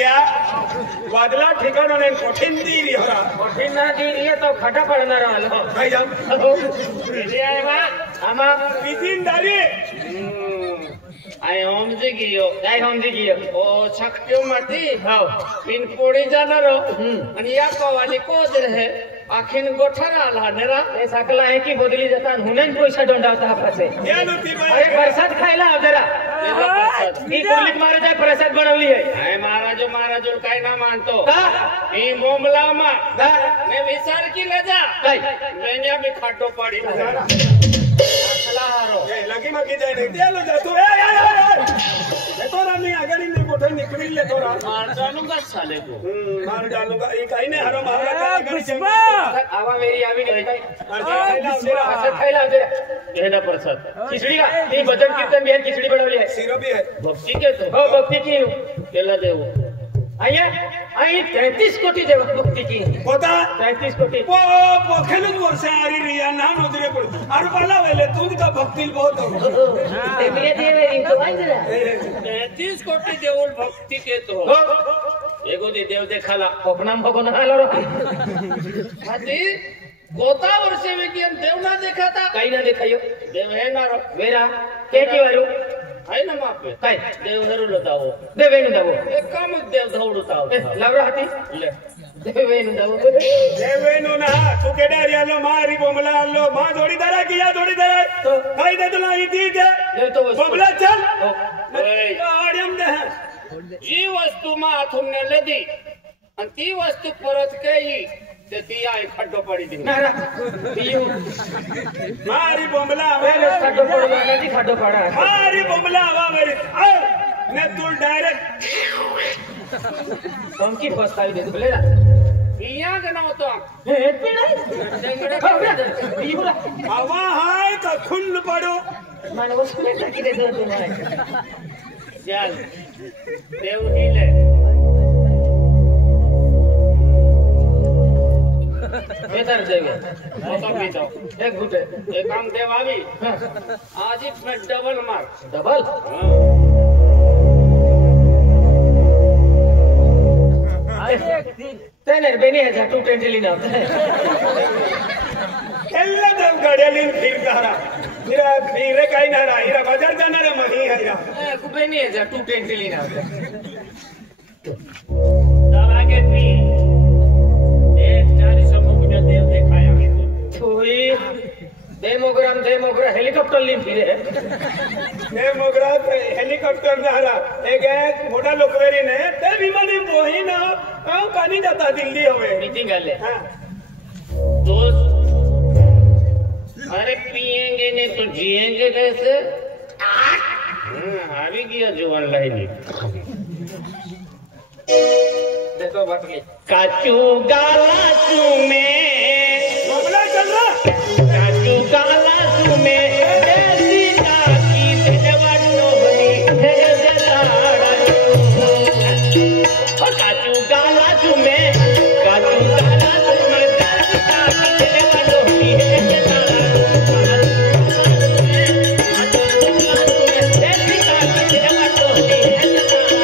क्या वादला ठिकाणा ने कठिन दी रही हो कठिन ना दी रही तो खटा पड़ना रहा भाई जान ये आए बा आमा बिजिन दारी आई होम जी गियो ओ छक्क्यो मती हां पिन पोड़ी जाना रो आणि या कवाली कोज रहे आखिन गोठरा लानेरा ए सकला है की बदली जाता हुनेन पैसा डंडावता हापासे या नती अरे प्रसाद खायला जरा ही कुलीत महाराज प्रसाद बनवली है हाय महाराज काय ना मानतो ही मोमला मा ने विचार की लजा काय मैंने भी खाटो पड़ी असला हारो ए लगी मगी जाय नहीं देलो जा तू ए तोरा नहीं आगरी ने मोठे निकली ले तोरा मार डालूंगा साले को मार डालूंगा ये काई ने हरो महाराज बिस्मा आवा मेरी आवी नहीं प्रसाद खायला दे घेना प्रसाद खिचड़ी का ये भजन कीर्तन भी है खिचड़ी बनवली है सिरो भी है भक्ति के तो हो भक्ति की केला देव आइए आई 33 कोटी देव भक्ति की होता 33 कोटी वो पोखेलुन वर्ष आरी रिया नाम उधरे पड़ और बाला वेले तुझ का भक्ति बहुत हो मेरे देवे इन तो आई जरा 33 कोटी देवल भक्ति के तो एगो दी देव देखाला अपनाम भगवान हालो हाजी गोता वर्षे विज्ञान देव ना देखा था कहीं ना देखायो देव है ना रो वेरा के वारू है ना मापे काय देव हरु लतावो देवेनु दावो एक काम देव धौडताव लवरा हाती ले देवेनु ना तू केडारिया लो मारी बोमला लो मां जोड़ीदारा किया जोड़ीदारा तो भाई दे तुला ही दी दे तो बोमला चल ए गाड़ियम दे जी वस्तु मा तुमने लदी आणि ती वस्तू परत केली ते ती आई खड्डो पडी दी मारी बोमला वेले खड्डो पडला नदी खड्डो पडा मारी बोमला वा मेरी ने तू डायरेक्ट कौन की फसकाई दे बोले ना पिया गना होतो हे पिडा हवा हाय का खुल पड़ो मन उसने टाकी दे दो चल देव हिले बेहतर देवे मौका पीछो एक घुटे एक काम देव आवी आज ही मैं डबल मार डबल तेने बेनी है जा 220 लीना एल्ला देव गाड़ियालीन फिर करा मेरा फिर काई ना रहा इरा बाजार जाना रे मही है या बेनी है जा 220 लीना दवा के पी देव देखाया थोड़ी डेमोग्राम हेलीकॉप्टर ली फिरे डेमोग्राम हेलीकॉप्टर ना रहा एक मोटा लोकवेरी ने ते विमानी बोही ना कानी जाता दिल्ली होवे मीटिंग आले हां दोस्त अरे पिएंगे नहीं तो जिएंगे कैसे हावी गया जुआन लाइनी देखो बाटली काचू गाला चूमे बोला चल रहा काचू गाला चूमे देसी काकी देवनो होनी हे जलाड़ा ओ काचू गाला चूमे देसी काकी देवनो होनी हे जलाड़ा देसी काकी देवनो होनी हे जलाड़ा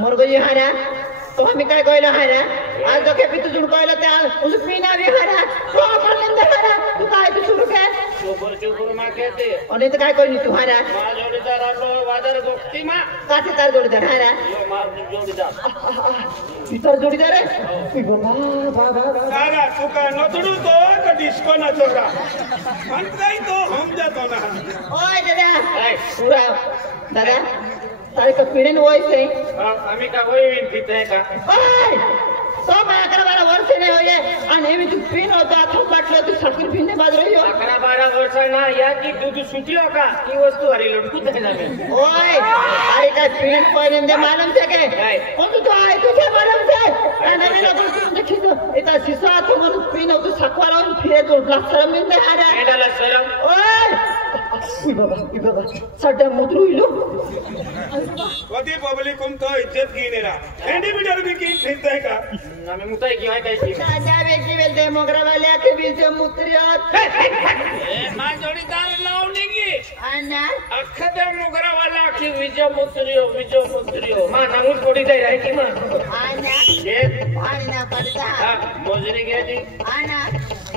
मोर गई हारा तो हम काय कहलो हारा आज तो के भी तुझ कहलो ते उस पीना भी हारा तो कर लेंदे हारा तू काय तू शुरू कर चुपर मा कहते और तो काय कहनी तू हारा मा जोड़ीदार आलो वादर गोष्टी मा कासे तार जोड़ीदार हारा यो मार जोड़ीदार इतर जोड़ीदार है ई बाबा सारा तू का नथड़ू तो का डिस्को ना छोड़ा मन गई तो हम जातो ना ओए दादा पूरा दादा तारे का पीड़े न वैसे आम्ही का होई विनती का ओए तो मैं अकरा 12 वर्ष नहीं होए आणि मी तू पिन होता तो काटलो तू सटकन पिनने बाज रही हो अकरा 12 वर्ष ना या की दूध सुटी हो का की वस्तू हरी लटकू दे ना मी ओए अरे का पिन पहने दे मालूम छे के कौन तो आए तू के मालूम छे आणि मी लोग तू देखी तो इता सिसा तो मन पिन तू सकवारा फिरे तो शरम नहीं आ रहा एडाला शरम ओए ई बाबा सड्डा मुद्रू इलो वदी पब्लिक कुम तो इज्जत की नेरा इंडिविजुअल भी की फिरते का आम्ही मुताई की हाय काय की दादा बेटी बेलते मोगरा वाले आके बीच मुत्रियात ए मा जोड़ीदार लावणी की अन्ना अखदे मोगरा वाला की विजय मुत्रियो मा नामूस कोडी जाय राय की मा अन्ना ये अन्ना पड़ता मोजरी घ्यायची अन्ना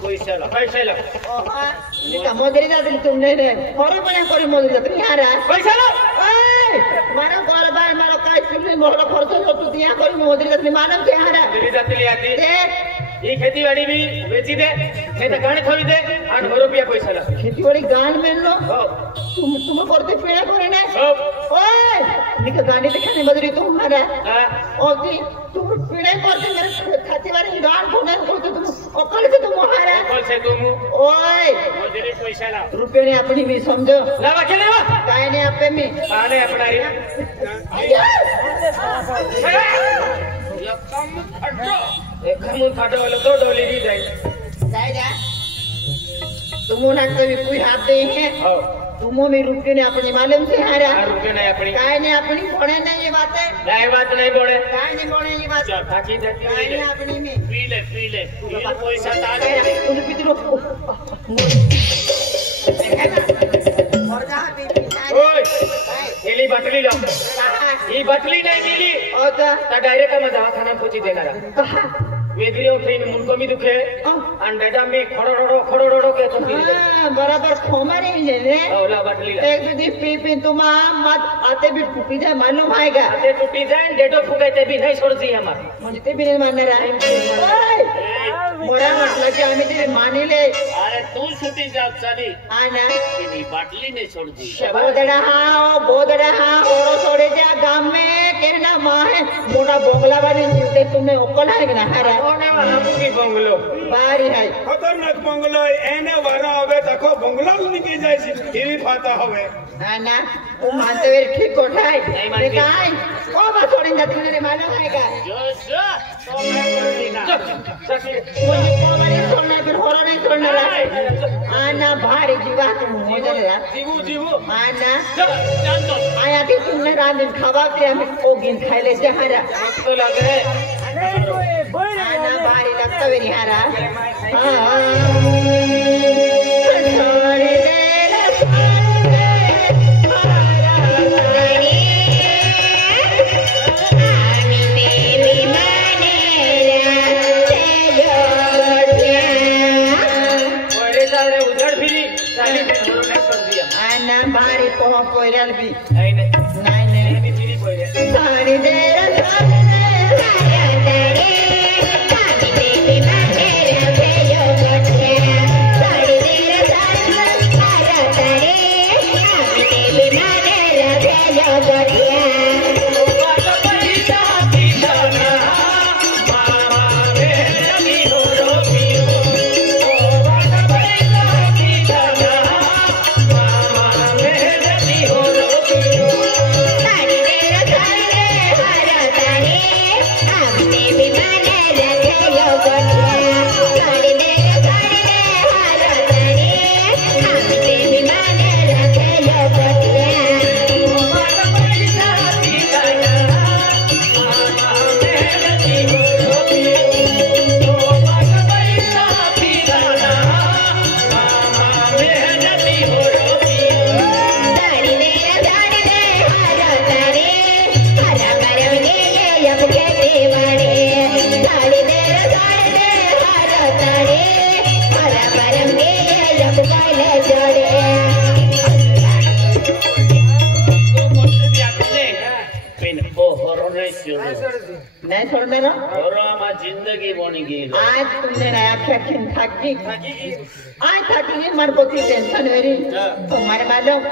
पैशाला ओहा निका मोजरी जातली तुमने रे खरोपण्या करी मोजरी जातली हारा पैशाला ओए मारा गोरबार मारो काय पिल्ली मोहला खर्च तो दिया करी मोजरी जातली मानम के हारा मोजरी जातली आती ते ये खेतीवाड़ी भी बेची दे नहीं तो गाड़ी थोड़ी दे 8 रुपया पैसाला खेतीवाड़ी गान में लो हो तुम करते पेड़ करे ना हो ओए निका गाड़ी दिखाने बदरी तुम हारा हां ओके तुम पीड़े करते मेरे खातीवारी गान कोने करते तुम ओकल से तुम हारा कौन से तुम ओए मोजरी पैसाला रुपये ने अपनी भी समझो लावा के लेवा काय ने आपे में आने अपना रे ये कम फटो एक मुन फटो वाला तो डोली दी जाए जाएगा तुम ना कभी कोई हाथ दे है हो तुमो में रुपये ने अपनी मालूम से हारा रुपये नहीं अपनी काय ने अपनी पड़े ना ये बात है नहीं बात नहीं बोले काय ने पड़े ये बात चल थाकी देती काय ने अपनी में पी ले ये पैसा ताज तुम पितरो मर जा पी ओए एली बाटली लो कहा ये बाटली नहीं मिली ओ तो डायरेक्ट का दवाखाना पहुंची देणार कहा वेगळी उठीन मुनको मी दुखे आणि दादा मी खडोडो के तो बराबर खोमारी है रे ओला बाटली एक दो दिन पी तुम मत आते भी टूटी जाए मालूम आएगा ते टूटी जाए डेटो फुगायते भी नाही सोडती हमार म्हणजे ते भी नहीं मानणार आहे मोरा म्हटलं की आम्ही ते मानिले अरे तू सुटी जात चाली आना तिनी बाटली नहीं छोड़ती बोदड़ा हाँ औरो छोड़े जा गांव में केरना माँ है मोटा बोंगला वाली जीवते तुमने ओकल है ना हारा कोने वाला की बंगलो बारी है खतरनाक बंगलो एने वारा हवे तको बंगला निकली जाय छी ई फाता हवे आना तू मानते वे ठीक कोठाय नहीं मानती। ते काय ओ बा छोड़ेन जाती रे मालूम है का जो तो मैं बोलती ना सकी मुझे कोवारी छोड़ना फिर होरो नहीं छोड़ना रा आना भारी जीवा तुम हो जा जीवू आना जान तो आया कि तुमने रात दिन खावा के हमें ओ गिन खाई ले से हारा तो लग रहे आना भारी लगता वे हारा भारी पहुंच कोयरल भी नहीं साड़ी दे नहीं छोड़ने ना जिंदगी बनी गई आज तुमने नया फैक्शन थाकी आज थाकी नहीं मर को टेंशन हो रही तुम्हारे मालूम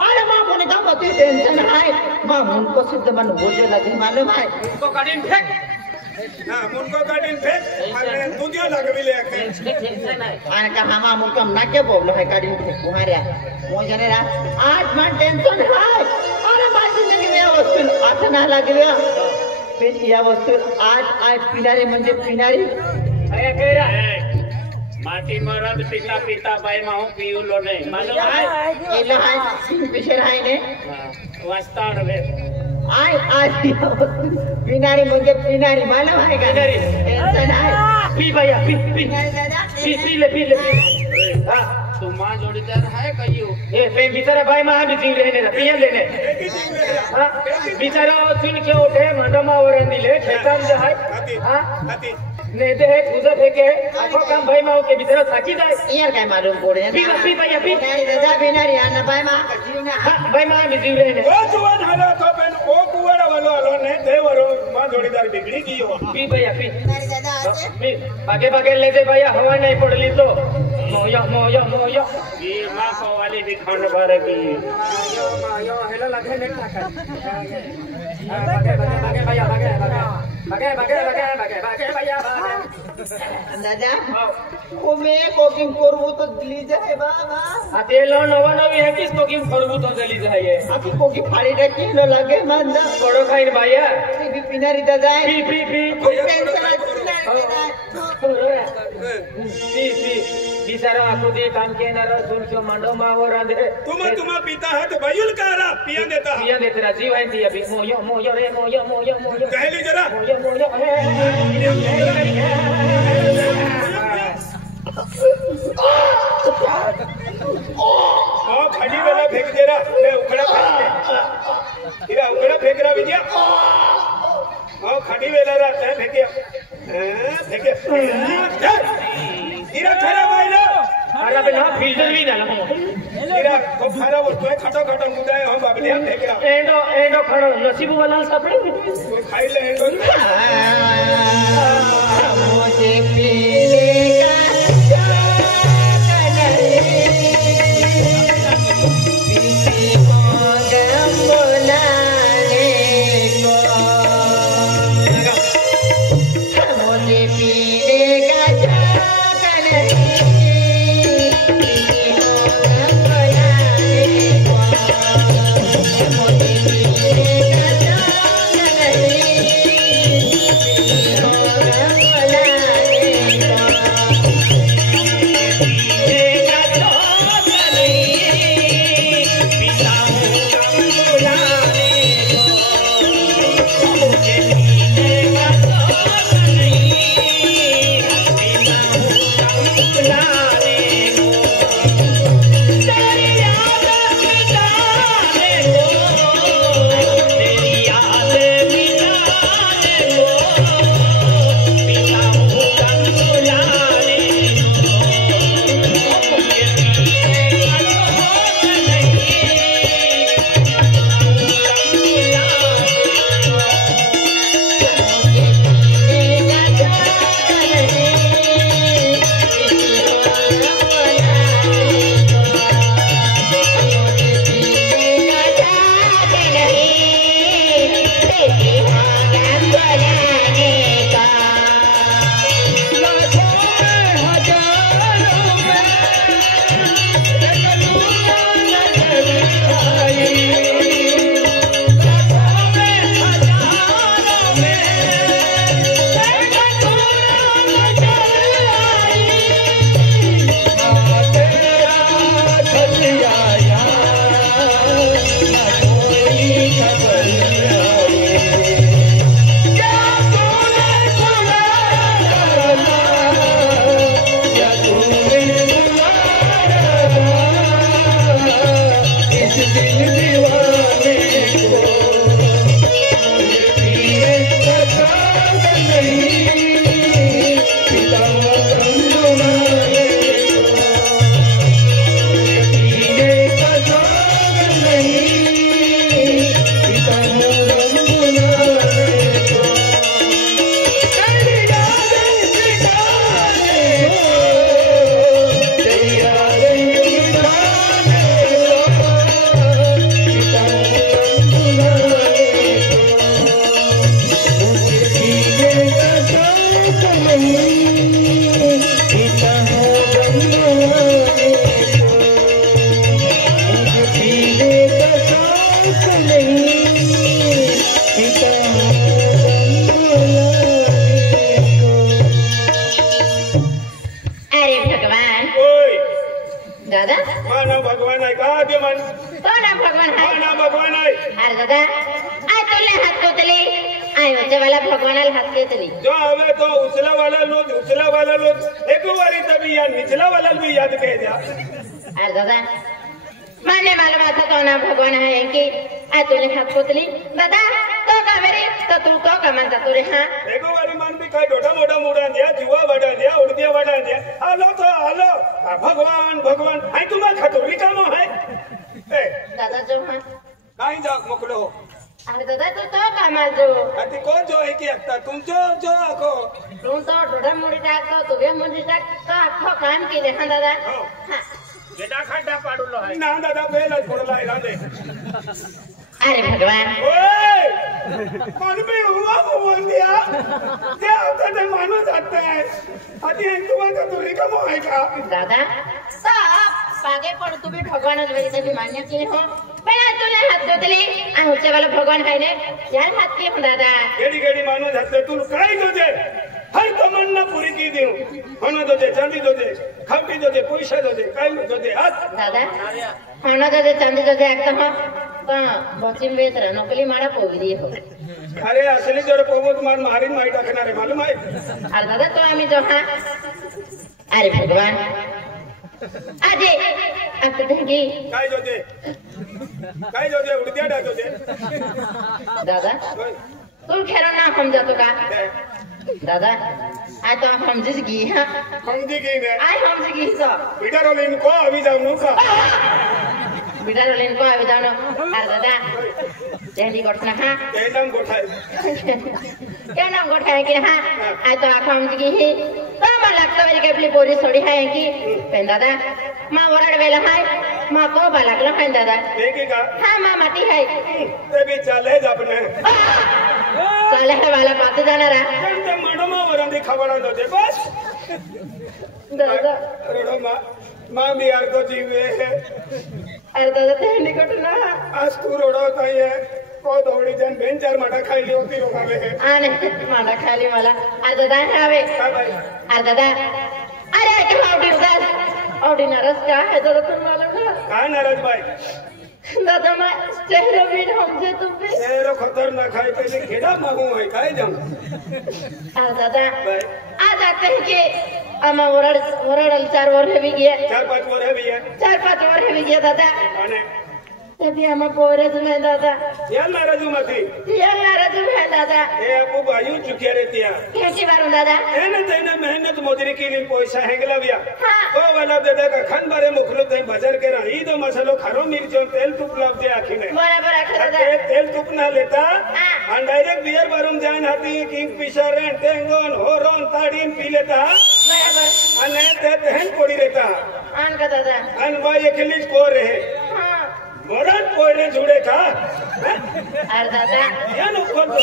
अरे माँ मुझे कहा बहुत टेंशन है माँ उनको शुद्ध मन बोझे लगे मालूम है उनको काटिन फेंक हाँ मुनको काटिन फेंक अरे तुझे लग भी ले आने कहा माँ मुनको ना क्या बोलो है काटिन फेंक तुम्हारे मुझे नहीं रहा आज माँ टेंशन है अरे माँ जिंदगी में वस्तु आसना लग गया फिर यह वस्तु आज पिनारी म्हणजे पिनारी माटी मरद पिता पिता बाई माहू पियू लो नहीं मालूम है ये लो है पिछर है ने वास्ता रे आज पिनारी म्हणजे पिनारी मालूम है का टेंशन है पी भैया पी ले हां तू मां जोड़ीदार है कहियो ए पे बेचारा भाई मां भी जीव रहने पिया लेने हां बेचारा सुन के उठे मंडमा और दिले खेतन जे है हां नहीं दे पूजा फेंके आखो काम भाई मां के बेचारा थाकी जाए यार काय मालूम पड़े पी भैया पी पिनारी आना भाई मां का जीव ना हां भाई मां भी जीव रहने ओ जुवान हलो तो पेन ओ कुवाड़ा वालो हलो ने देवरो मां जोड़ीदार बिगड़ी गयो पी भैया पी पिनारी दादा आते भागे भागे ले दे भैया हवा नहीं पड़ली तो मोया ये मां को वाली भी खंड भर की मोयो हेला लगे ने टाका भागे भैया दादा कोमे कोकिंग करबो तो दिली जाए बाबा अतेलो नवा नवी है किस कोकिंग करबो तो दिली जाए आकी कोकी फाड़ी रे किलो लगे मंदा बड़ो खाइन भैया भी पिनारी दादा पी बिचारा आको दे काम के ना सुन के मंडो मावर अंदर तुम पीता है तो भयुल कारा पिया देता रा जीव है थी अभी मोयो कहली जरा मोयो ओ खड़ी वाला फेंक दे रहा मैं उखड़ा फेंक इरा उखड़ा फेंक रहा विजय ओ खड़ी वाला रहा फेंकिया इरा खरा भाईला अरे बिना फिल्टर भी ना इरा को खरा वो तो खटो मुदाए हम बाबलिया फेंक रहा एंडो खड़ो नसीब वाला सापड़े कोई खाई ले एंडो मुझे पीने का अरे दादा आय तुले हात कोतली आय होते वाला भगवानाला हात केतली जो हवे तो उचला वाला लोग एक बारी तभी याद निचला वाला भी याद कह जा। अरे दादा माने मालूम था तो ना भगवान है कि आय तुले हात कोतली दादा तो का मेरी तो तू तो का मनता तुरे हां एक बारी मान भी काय डोटा मोटा मुड़ा दिया जुआ वाड़ा दिया उड़दिया वाड़ा दिया हालो तो हालो भगवान आई तुम्हा खतोरी काम है ए दादा जो हां काई जा मोकलो अरे दादा तू तो का माल जो अति को जो है कि आता तुम जो आको तुम तो डोडा मुड़ी टाक तो वे मुड़ी टाक तो आखो काम की देखा दादा हां बेटा खड्डा पाडूलो है ना दादा बेला पडला इरादे अरे भगवान ओए मन में हुआ बोल दिया क्या होता है मानो जाते हैं अति तुम्हा खतोरी काम है का दादा तो पागे पड़ तू भी भगवान वैसे भी मान्य की हो पहले तूने हात धुतली आणि ऊंचे वाला भगवान है ने यार हात की हो दादा गेडी मानो जाते तू काय जोजे हर तमन्ना पूरी की दियो होना जोजे चांदी जोजे खावटी जोजे पैसा जोजे काय जोजे हात दादा होना जोजे चांदी जोजे एकदम तो बचिम वेतर नकली मारा पोगरी हो अरे असली जर पोगत मारीन माई टाकणार आहे मालूम आहे अरे दादा तो आम्ही जो हां अरे भगवान आजे आप देंगे काय जोजे उड़दिया डा जोजे दादा तू खेरो ना हम जातो का दादा आज तो आप हम जिस गी हां हम दी की ने आज हम जिस गी तो पीटर रोलिन को अभी जाऊं नु का बिटा रोलिन को अभी जानो अरे दादा जल्दी गोठना हां एकदम गोठाई क्या नाम गोठाई कि हां आज तो आप हम जिस गी तो मैं लगता है कि अपनी बोरी छोड़ी है कि पेन दादा मां वरड वेला है मां को बालक लो पेन दादा देखी का हां मां माटी है ते भी चले अपने चले है वाला बात जाना रहा ते मडमा वरंदी खबरा जोजे बस दादा रोडो मां भी यार को जीवे है अरे दादा ते निकट ना आज तू रोडो ताई है को दौड़ी जन बेंचर मटा खाई ली होती रोगाले है आने माडा खाली वाला अरे दादा आवे का भाई अरे दादा अरे क्या ऑडी उदास ऑडी नरस क्या है दादा तुम मालूम ना का नाराज भाई दादा मैं चेहरे भी हमसे तुम भी चेहरा खतरनाक है पहले खेड़ा मांगू है काहे जाऊं अरे दादा भाई आ जाते हैं कि अमा वरड़ 4 वर्ष भी गया 4-5 वर्ष है भैया 4-5 वर्ष भी गया दादा आने तभी हम पोरेज में दादा या नाराजू मती ये नाराज है दादा ए आपको बायू चुकिया रहती है कैसी बारू दादा एने तेने मेहनत मजूरी की लिए पैसा हैगला बिया हाँ। तो वाला दादा का खान बारे मुखलो ते बाजार के रही तो मसालो खारो मिर्च तेल तुप लाव दे आखी में बराबर आखे दादा तेल तुप ना लेता हाँ। और डायरेक्ट बियर बारूम जान हाथी किंग फिशर एंड टेंगोन होरोन ताड़ीन पी लेता बराबर अने ते दहन कोड़ी रहता आन का दादा अन भाई अकेली को रहे हाँ मरद कोने जुड़े था अरे दादा या नुक्कड़ तो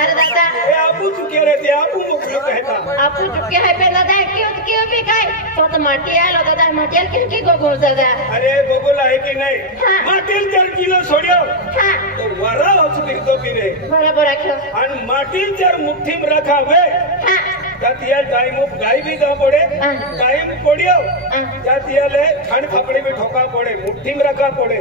अरे दादा ए आपू चुके रहते आपू मुखलो कहता आप चुके है पे दादा क्यों भी कहे तो माटी आलो दादा माटी आल किसकी को गोल दादा अरे गोगोला है कि नहीं हाँ। माटिल 4 किलो छोड़ियो हाँ तो वरा होस्पिटल तो पीरे बराबर रखो अन माटिल 4 मुट्ठी में रखा वे हाँ जातिया टाइम गाय भी दा पड़े हाँ। टाइम पड़ियो हाँ। जातिया ले खंड थपड़ी भी ठोका पड़े मुट्ठी में रखा पड़े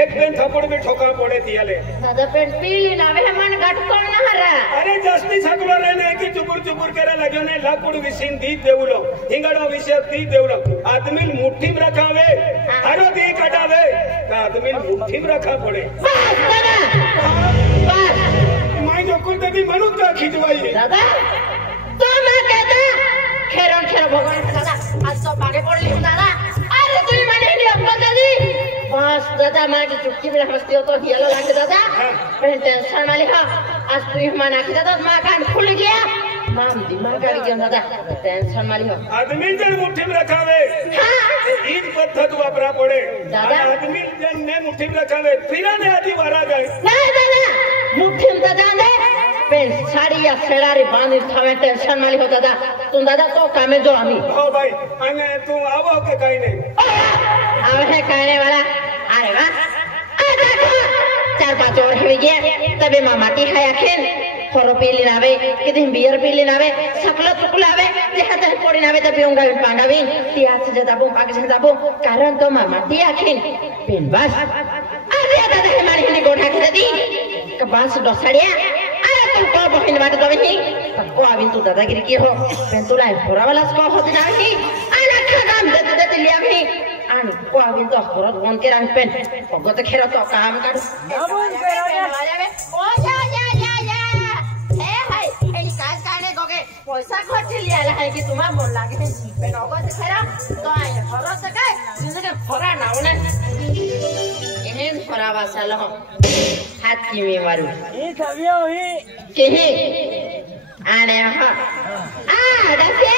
एक पेन थपड़ भी ठोका पड़े तिया ले दादा पेट पीली ना वे मन गट कोण ना हरा अरे जास्ती सकलो रहने की चुपुर करे लगे ने लाकुड़ विसिन दी देवलो हिंगड़ो विषय दी देवलो आदमी मुट्ठी में रखा वे हरो दी कटावे का आदमी मुट्ठी में रखा पड़े बस दादा बस माई जो कुल तभी मनु का खिंचवाई दादा तो मैं कहता खेरो भगवान दादा आज तो पागे पड़ली हूं दादा अरे तू माने नहीं अपना दादी बस दादा मां की चुटकी में हंसती हो तो हिलो लाके दादा मैं टेंशन वाली हां आज तू मां आके दादा मां कान खुल गया मां दिमाग का गया दादा टेंशन वाली हो आदमी जन मुट्ठी में रखावे हां ईद पद्धत वापरा पड़े दादा। आदमी जन ने मुट्ठी में रखावे फिर ने आदि वारा गए नहीं दादा मुट्ठी में दादा ने पेन साड़ी या सेड़ारी बांधी थावे टेंशन वाली हो दादा तुम दादा तो कामे जो आमी हो भाई अने तू आवो के कहीं नहीं आवे है कहने वाला अरे वाह आ देखो 4-5 और हो गया तबे माटी है आखिर खोरो पी लेनावे किदिन बियर पी लेनावे सकलो चुकलावे देहा तह पड़ी नावे तबे उंगा पांगावी तिया से जदाबो पाक से जदाबो कारण तो माटी आखिर पेन बस अरे दादा हमारी ने गोठा घरे दी कबास डोसाड़िया अरे तू को बहिन बात दबे ही को आबिन तू दादागिरी की हो पेन तू लाई फोरा वाला को होत ना ही आना खगाम दे दे लिया भी आन को आबिन तो फोरा बन के रंग पेन पगत खेरा तो काम कर ना बन कर ओ जा ए हाय एली काज काने गोगे पैसा खर्च लिया है कि तुम्हा मन लागे पेन अगत खेरा तो आए फोरा से काय जिंदगी फोरा ना होने एहन फोरा वाला हाथ की में मारू ये सबिया हुई के आने हा आ डसे